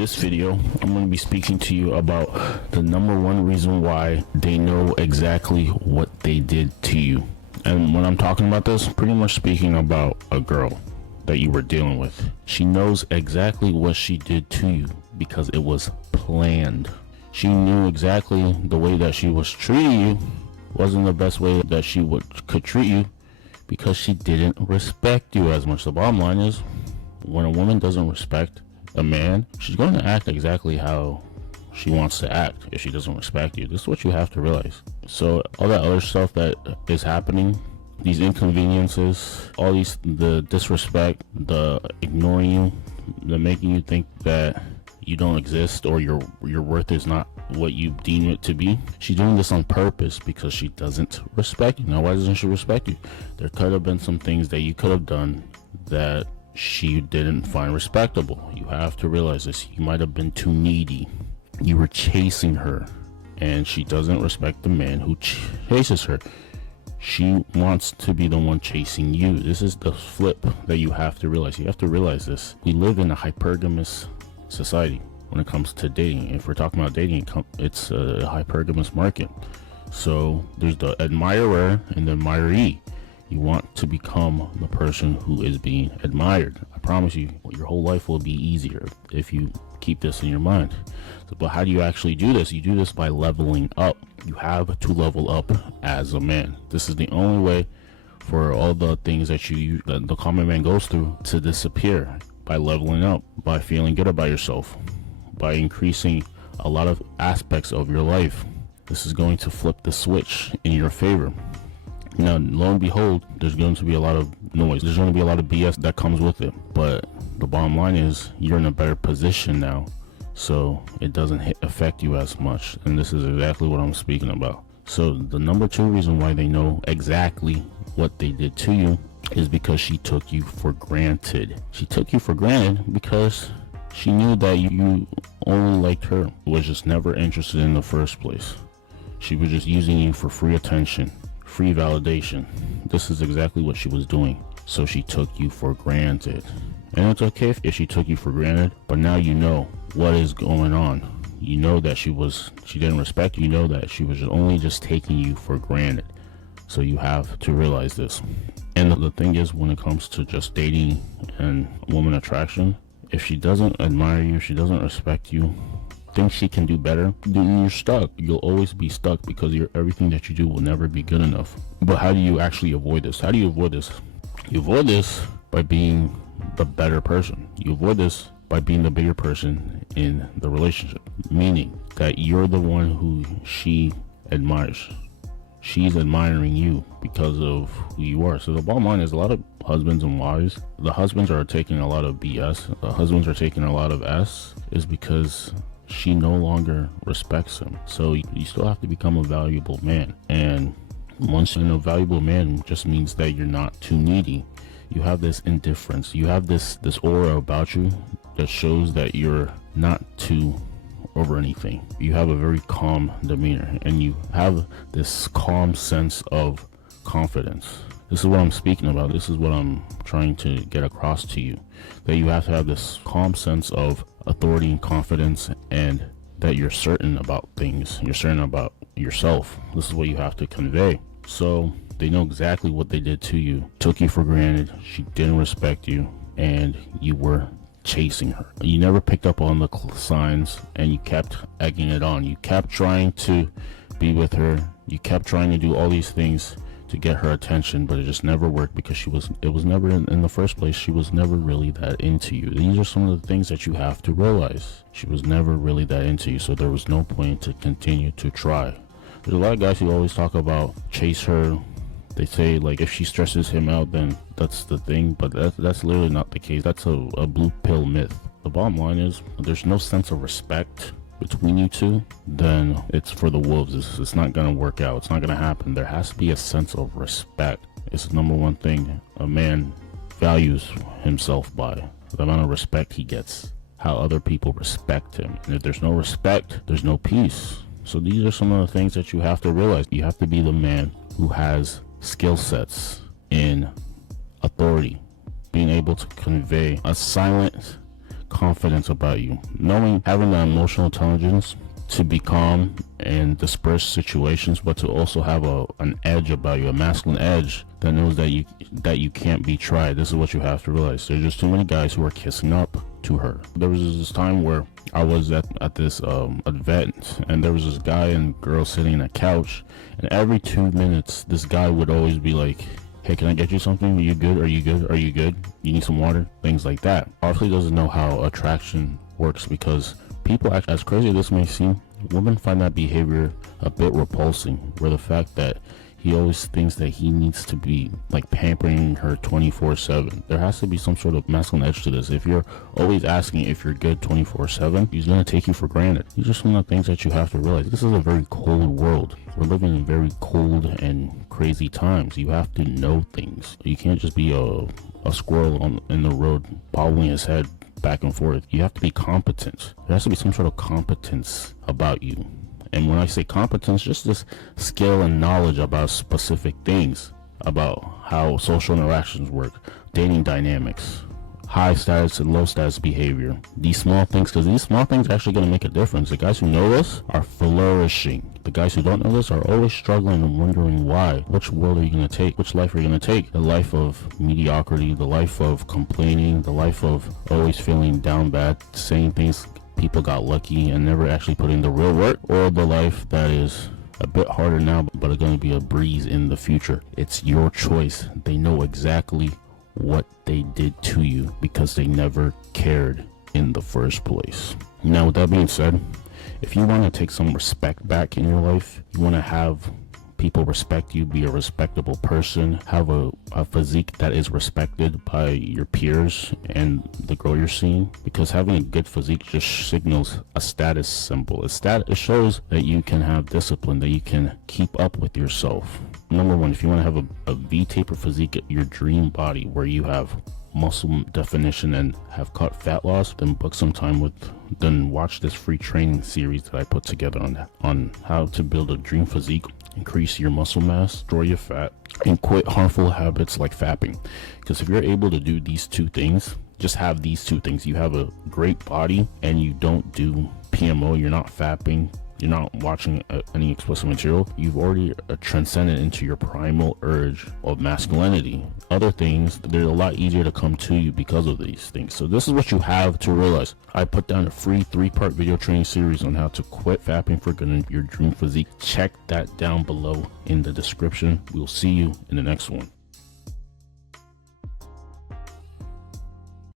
this video, I'm going to be speaking to you about the number one reason why they know exactly what they did to you. And when I'm talking about this, pretty much speaking about a girl that you were dealing with. She knows exactly what she did to you because it was planned. She knew exactly the way that she was treating you wasn't the best way that she could treat you because she didn't respect you as much. The bottom line is, when a woman doesn't respect a man, she's going to act exactly how she wants to act if she doesn't respect you. This is what you have to realize. So all that other stuff that is happening, these inconveniences, all the disrespect, the ignoring you, the making you think that you don't exist or your worth is not what you deem it to be. She's doing this on purpose because she doesn't respect you. Now, why doesn't she respect you? There could have been some things that you could have done that she didn't find respectable. You have to realize this. You might have been too needy. You were chasing her, and she doesn't respect the man who chases her. She wants to be the one chasing you. This is the flip that you have to realize. You have to realize this. We live in a hypergamous society when it comes to dating. If we're talking about dating, it's a hypergamous market. So there's the admirer and the admiree. You want to become the person who is being admired. I promise you, your whole life will be easier if you keep this in your mind. But how do you actually do this? You do this by leveling up. You have to level up as a man. This is the only way for all the things that the common man goes through to disappear, by leveling up, by feeling good about yourself, by increasing a lot of aspects of your life. This is going to flip the switch in your favor. Now, lo and behold, there's going to be a lot of noise. There's going to be a lot of BS that comes with it. But the bottom line is, you're in a better position now, so it doesn't affect you as much. And this is exactly what I'm speaking about. So the number two reason why they know exactly what they did to you is because she took you for granted. She took you for granted because she knew that you only liked her, was just never interested in the first place. She was just using you for free attention, free validation. This is exactly what she was doing. So she took you for granted. And it's okay if she took you for granted, but now you know what is going on. You know that she didn't respect you. You know that she was only just taking you for granted. So you have to realize this. And the thing is, when it comes to just dating and woman attraction, if she doesn't admire you, if she doesn't respect you, think she can do better, then you're stuck. You'll always be stuck because everything that you do will never be good enough. But how do you actually avoid this? How do you avoid this? You avoid this by being the better person. You avoid this by being the bigger person in the relationship, meaning that you're the one who she admires. She's admiring you because of who you are. So the bottom line is, a lot of husbands and wives, the husbands are taking a lot of BS, the husbands are taking a lot of S, is because she no longer respects him. So you still have to become a valuable man. And once you're a valuable man, just means that you're not too needy. You have this indifference. You have this aura about you that shows that you're not too over anything. You have a very calm demeanor, and you have this calm sense of confidence. This is what I'm speaking about. This is what I'm trying to get across to you, that you have to have this calm sense of authority and confidence, and that you're certain about things. You're certain about yourself. This is what you have to convey. So they know exactly what they did to you. Took you for granted. She didn't respect you, and you were chasing her. You never picked up on the signs, and you kept egging it on. You kept trying to be with her. You kept trying to do all these things to get her attention, but it just never worked because it was never in the first place. She was never really that into you. These are some of the things that you have to realize. She was never really that into you, so there was no point to continue to try. There's a lot of guys who always talk about chase her. They say, like, if she stresses him out, then that's the thing, but that's literally not the case. That's a blue pill myth. The bottom line is, there's no sense of respect between you two, then it's for the wolves. It's not gonna work out. It's not gonna happen. There has to be a sense of respect. It's the number one thing a man values himself by, the amount of respect he gets, how other people respect him. And if there's no respect, there's no peace. So these are some of the things that you have to realize. You have to be the man who has skill sets in authority, being able to convey a silent confidence about you, having the emotional intelligence to be calm and disperse situations, but to also have an edge about you, a masculine edge that knows that you can't be tried. This is what you have to realize. There's just too many guys who are kissing up to her. There was this time where I was at this event, and there was this guy and girl sitting on a couch, and every 2 minutes this guy would always be like, hey, can I get you something? Are you good? Are you good? Are you good? You need some water? Things like that. Obviously doesn't know how attraction works, because people, as crazy as this may seem, women find that behavior a bit repulsing, where the fact that he always thinks that he needs to be like pampering her 24/7. There has to be some sort of masculine edge to this. If you're always asking if you're good 24/7, he's going to take you for granted. These are some of the things that you have to realize. This is a very cold world. We're living in very cold and crazy times. You have to know things. You can't just be a squirrel in the road bobbling his head back and forth. You have to be competent. There has to be some sort of competence about you. And when I say competence, just this skill and knowledge about specific things, about how social interactions work, dating dynamics, high status and low status behavior, these small things, because these small things are actually going to make a difference. The guys who know this are flourishing. The guys who don't know this are always struggling and wondering why. Which world are you going to take? Which life are you going to take? The life of mediocrity, the life of complaining, the life of always feeling down bad, saying things people got lucky and never actually put in the real work, or the life that is a bit harder now but it's going to be a breeze in the future. It's your choice. They know exactly what they did to you because they never cared in the first place. Now, with that being said, if you want to take some respect back in your life, you want to have people respect you, be a respectable person, have a physique that is respected by your peers and the girl you're seeing, because having a good physique just signals a status symbol. It shows that you can have discipline, that you can keep up with yourself. Number one, if you want to have a V-taper physique, your dream body where you have muscle definition and have cut fat loss, then watch this free training series that I put together on how to build a dream physique, increase your muscle mass, destroy your fat, and quit harmful habits like fapping. Because if you're able to do these two things, just have these two things, you have a great body and you don't do PMO, you're not fapping, you're not watching any explicit material, you've already transcended into your primal urge of masculinity. Other things, they're a lot easier to come to you because of these things. So this is what you have to realize. I put down a free 3-part video training series on how to quit fapping for good in your dream physique. Check that down below in the description. We'll see you in the next one.